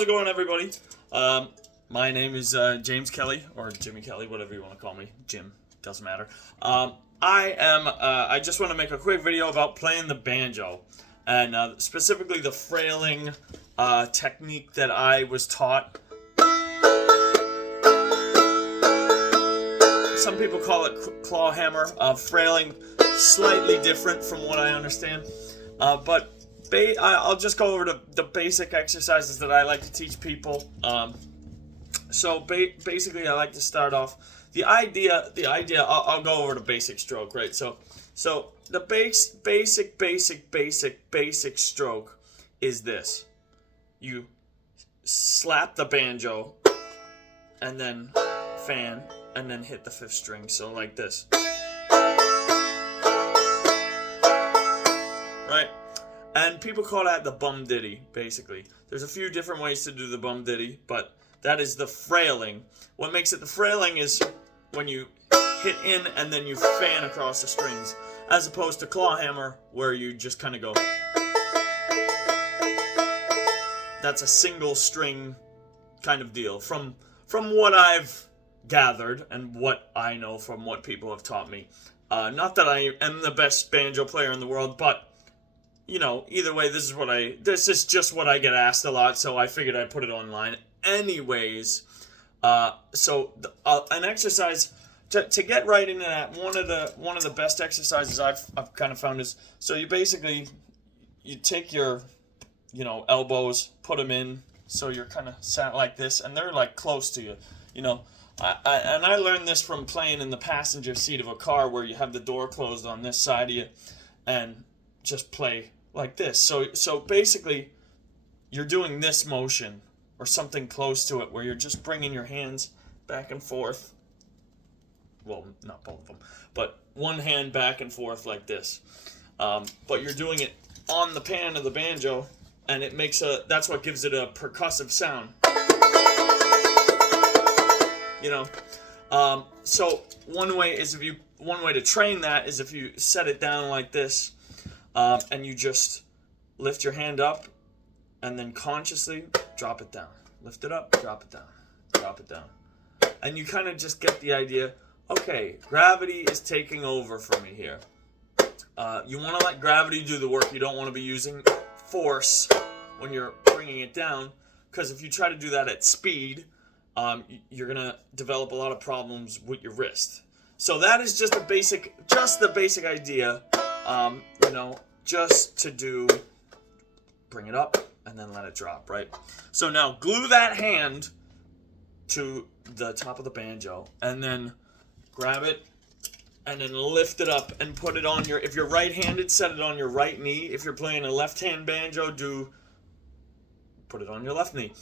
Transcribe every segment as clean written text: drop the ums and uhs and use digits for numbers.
How's it going, everybody? My name is James Kelly, or Jimmy Kelly, whatever you want to call me. Jim, doesn't matter. I just want to make a quick video about playing the banjo, and specifically the frailing technique that I was taught. Some people call it clawhammer. Frailing, slightly different from what I understand, but I'll just go over the basic exercises that I like to teach people. Basically, I like to start off the idea. I'll go over the basic stroke, right? So the basic stroke is this: you slap the banjo, and then fan, and then hit the fifth string. So like this, right? And people call that the bum ditty, basically. There's a few different ways to do the bum ditty, but that is the frailing. What makes it the frailing is when you hit in and then you fan across the strings, as opposed to clawhammer, where you just kind of go. That's a single string kind of deal. From what I've gathered and what I know from what people have taught me. Not that I am the best banjo player in the world, but you know, either way, this is just what I get asked a lot, so I figured I'd put it online. Anyways, an exercise to get right into that. One of the best exercises I've kind of found is, so you take your elbows, put them in, so you're kind of sat like this, and they're like close to you. I learned this from playing in the passenger seat of a car where you have the door closed on this side of you, and just play like this. So basically, you're doing this motion or something close to it, where you're just bringing your hands back and forth. Well, not both of them, but one hand back and forth like this. But you're doing it on the pan of the banjo, and it makes that's what gives it a percussive sound. So one way to train that is if you set it down like this. And you just lift your hand up and then consciously drop it down. Lift it up, drop it down, drop it down. And you kind of just get the idea, okay, gravity is taking over for me here. You want to let gravity do the work. You don't want to be using force when you're bringing it down, because if you try to do that at speed, you're going to develop a lot of problems with your wrist. So that is just the basic idea. Just to bring it up and then let it drop, right? So now glue that hand to the top of the banjo and then grab it and then lift it up and put it on if you're right-handed, set it on your right knee. If you're playing a left-hand banjo, put it on your left knee.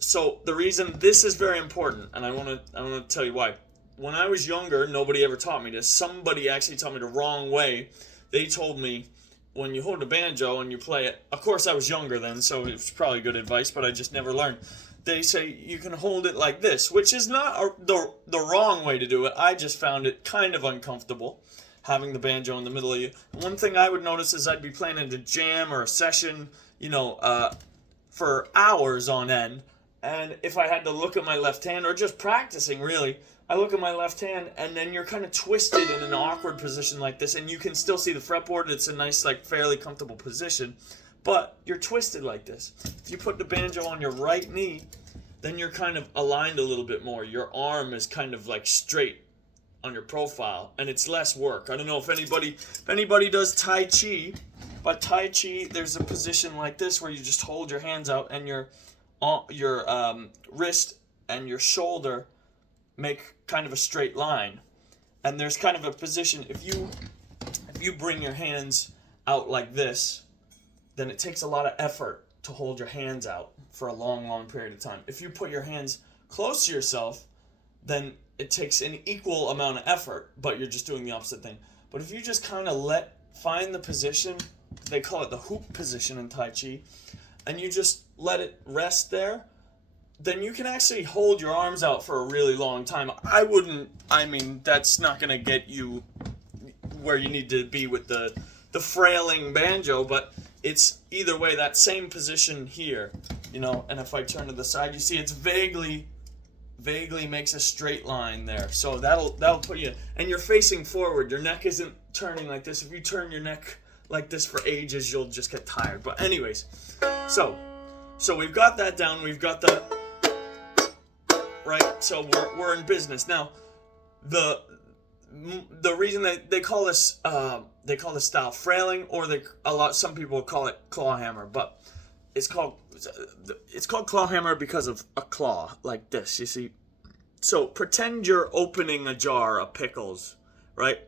So the reason this is very important, and I want to tell you why. When I was younger, nobody ever taught me this. Somebody actually taught me the wrong way. They told me, when you hold a banjo and you play it, of course I was younger then, so it was probably good advice, but I just never learned. They say you can hold it like this, which is not the wrong way to do it. I just found it kind of uncomfortable, having the banjo in the middle of you. One thing I would notice is I'd be playing in a jam or a session, for hours on end, and if I had to look at my left hand, or just practicing really, I look at my left hand, and then you're kind of twisted in an awkward position like this, and you can still see the fretboard. It's a nice, fairly comfortable position, but you're twisted like this. If you put the banjo on your right knee, then you're kind of aligned a little bit more. Your arm is kind of straight on your profile, and it's less work. I don't know if anybody does Tai Chi, but Tai Chi, there's a position like this where you just hold your hands out, and your wrist and your shoulder make kind of a straight line, and there's kind of a position. If you bring your hands out like this, then it takes a lot of effort to hold your hands out for a long period of time. If you put your hands close to yourself, then it takes an equal amount of effort, but you're just doing the opposite thing. But if you just kind of find the position, they call it the hoop position in Tai Chi, and you just let it rest there, then you can actually hold your arms out for a really long time. That's not going to get you where you need to be with the frailing banjo, but it's either way, that same position here you know, and if I turn to the side, you see it's vaguely makes a straight line there. So that'll put you, and you're facing forward. Your neck isn't turning like this. If you turn your neck like this for ages, you'll just get tired. But anyways, so we've got that down. We've got the right. So we're in business now. The reason they call this style frailing, or some people call it clawhammer, but it's called clawhammer because of a claw like this. You see, so pretend you're opening a jar of pickles, right?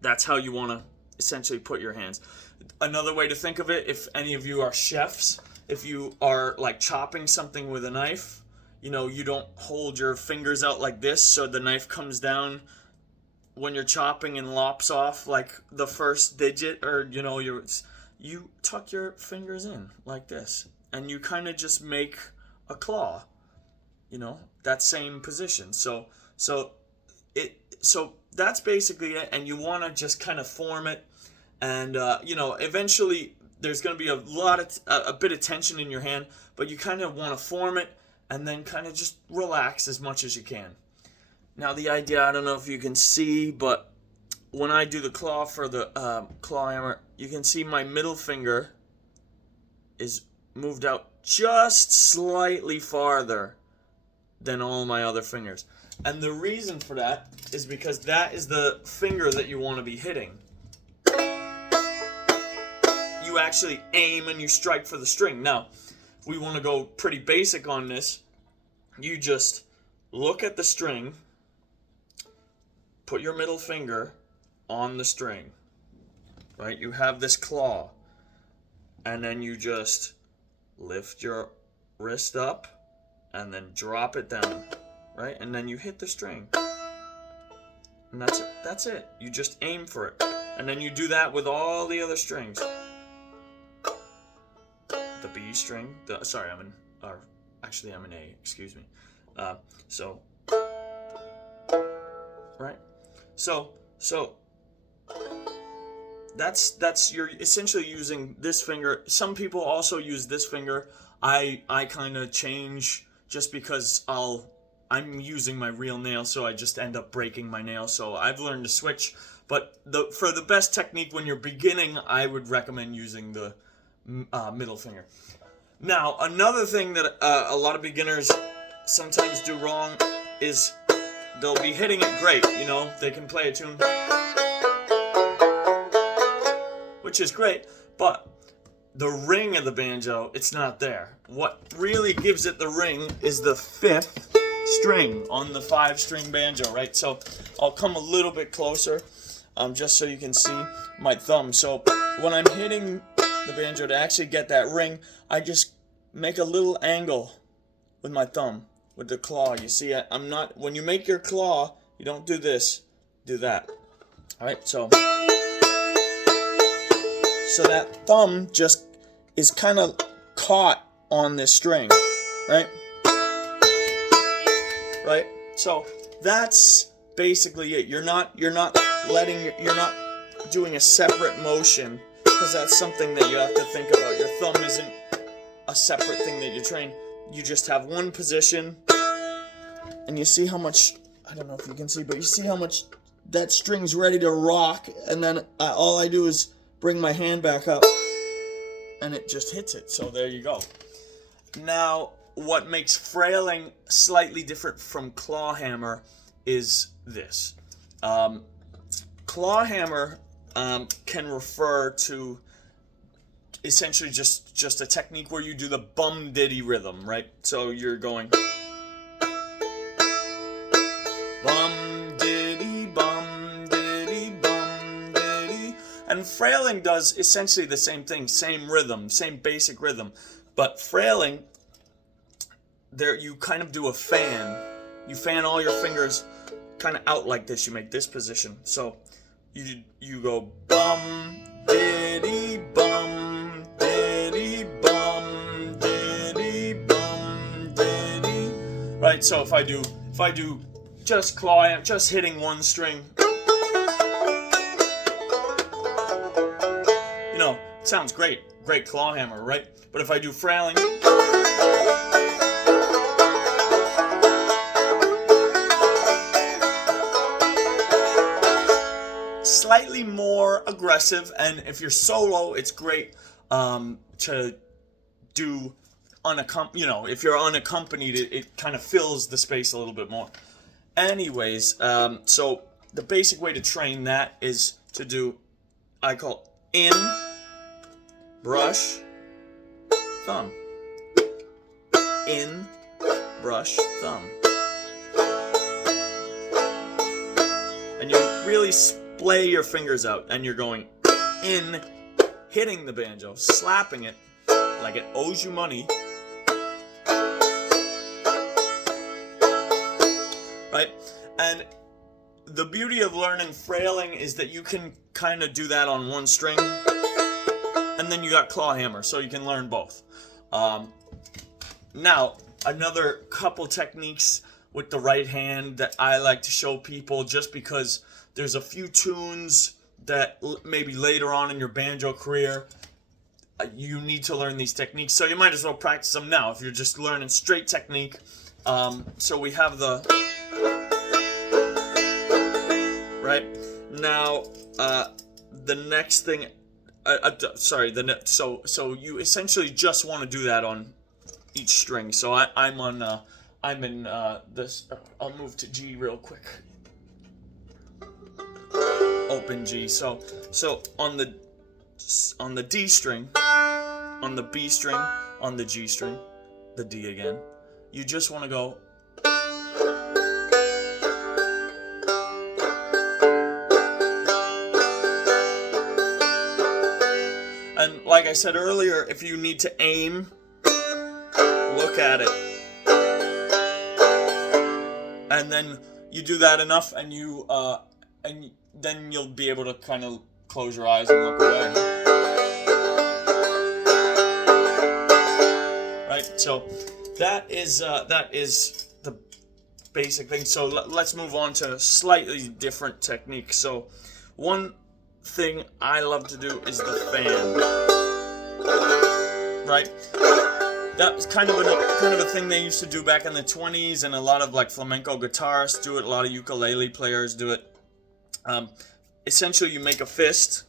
That's how you want to essentially put your hands. Another way to think of it, if any of you are chefs, if you are like chopping something with a knife, you know, you don't hold your fingers out like this so the knife comes down when you're chopping and lops off like the first digit, or you know, you tuck your fingers in like this and you kind of just make a claw, you know, that same position. So that's basically it, and you want to just kind of form it, and you know, eventually there's going to be a bit of tension in your hand, but you kind of want to form it and then kind of just relax as much as you can. Now the idea, I don't know if you can see, but when I do the claw for the claw hammer, you can see my middle finger is moved out just slightly farther than all my other fingers. And the reason for that is because that is the finger that you want to be hitting. You actually aim and you strike for the string. Now, if we want to go pretty basic on this, you just look at the string, put your middle finger on the string, right? You have this claw, and then you just lift your wrist up and then drop it down, right? And then you hit the string, and that's it. You just aim for it, and then you do that with all the other strings. The B string, I'm in A, excuse me. Right? So that's you're essentially using this finger. Some people also use this finger. I kind of change just because I'm using my real nail, so I just end up breaking my nail. So I've learned to switch. But for the best technique when you're beginning, I would recommend using the middle finger. Now, another thing that a lot of beginners sometimes do wrong is they'll be hitting it great, you know, they can play a tune, which is great, but the ring of the banjo, it's not there. What really gives it the ring is the 5th string on the 5-string banjo, right? So I'll come a little bit closer, just so you can see my thumb. So when I'm hitting the banjo to actually get that ring, I just make a little angle with my thumb, with the claw. You see, I'm not, when you make your claw, you don't do this, do that. Alright, so that thumb just is kind of caught on this string, right? Right? So that's basically it. You're not doing a separate motion, because that's something that you have to think about. Your thumb isn't a separate thing that you train. You just have one position, and you see how much, I don't know if you can see, but you see how much that string's ready to rock, and then all I do is bring my hand back up, and it just hits it. So there you go. Now, what makes frailing slightly different from clawhammer is this. Clawhammer can refer to essentially just a technique where you do the bum diddy rhythm, right? So you're going bum diddy bum diddy bum diddy, and frailing does essentially the same thing, same rhythm, same basic rhythm, but frailing, there you kind of do a fan. You fan all your fingers kind of out like this. You make this position. So you go bum diddy bum diddy bum diddy bum diddy. Right. So if I do just claw, just hitting one string, you know, it sounds great, clawhammer, right? But if I do frailing, Slightly more aggressive, and if you're solo, it's great to do if you're unaccompanied, it kind of fills the space a little bit more. Anyways, so the basic way to train that is to do, I call in, brush, thumb. In, brush, thumb. And you really splay your fingers out, and you're going in, hitting the banjo, slapping it like it owes you money. Right? And the beauty of learning frailing is that you can kind of do that on one string, and then you got clawhammer, so you can learn both. Now, another couple techniques with the right hand that I like to show people, just because there's a few tunes that maybe later on in your banjo career you need to learn these techniques, so you might as well practice them now if you're just learning straight technique. So we have the right now. The next thing, so you essentially just want to do that on each string. So I'm in this. I'll move to G real quick. Open G. So on the D string, on the B string, on the G string, the D again, you just want to go. And like I said earlier, if you need to aim, look at it. And then you do that enough, and then you'll be able to kind of close your eyes and look away. Right? So that is the basic thing. So let's move on to slightly different techniques. So one thing I love to do is the fan. Right? That was kind of a thing they used to do back in the 20s, and a lot of like flamenco guitarists do it, a lot of ukulele players do it. Essentially, you make a fist,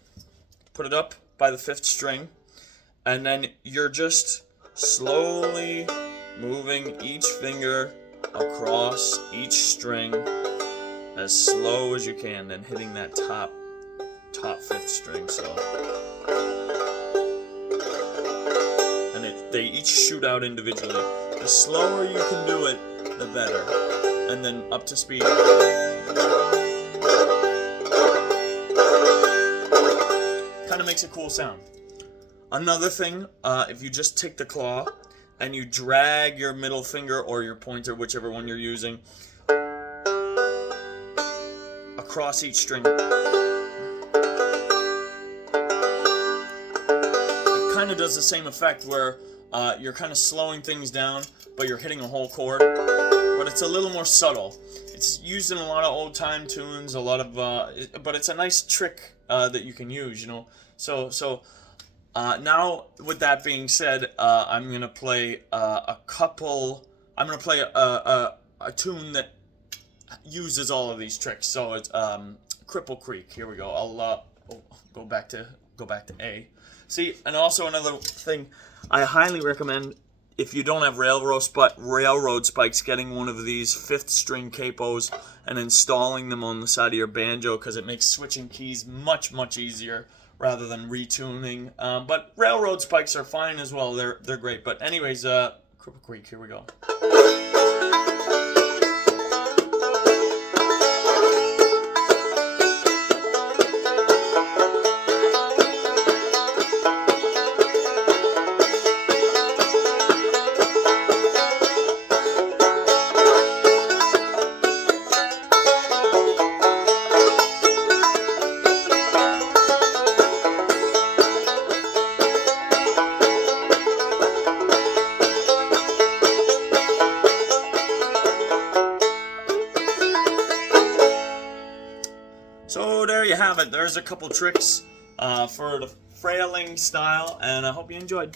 put it up by the 5th string, and then you're just slowly moving each finger across each string as slow as you can, then hitting that top 5th string. So, and they each shoot out individually. The slower you can do it, the better. And then up to speed. Kind of makes a cool sound. Another thing, if you just take the claw and you drag your middle finger or your pointer, whichever one you're using, across each string, it kind of does the same effect where you're kind of slowing things down, but you're hitting a whole chord. But it's a little more subtle. It's used in a lot of old-time tunes, a lot of, but it's a nice trick that you can use, you know. So now, with that being said, I'm gonna play a tune that uses all of these tricks. So it's Cripple Creek. Here we go. I'll go back to A. See, and also another thing, I highly recommend, if you don't have railroad spikes, getting one of these 5th string capos and installing them on the side of your banjo, because it makes switching keys much easier rather than retuning. But railroad spikes are fine as well. They're great. But anyways, Cripple Creek. Here we go. So there you have it. There's a couple tricks for the frailing style, and I hope you enjoyed.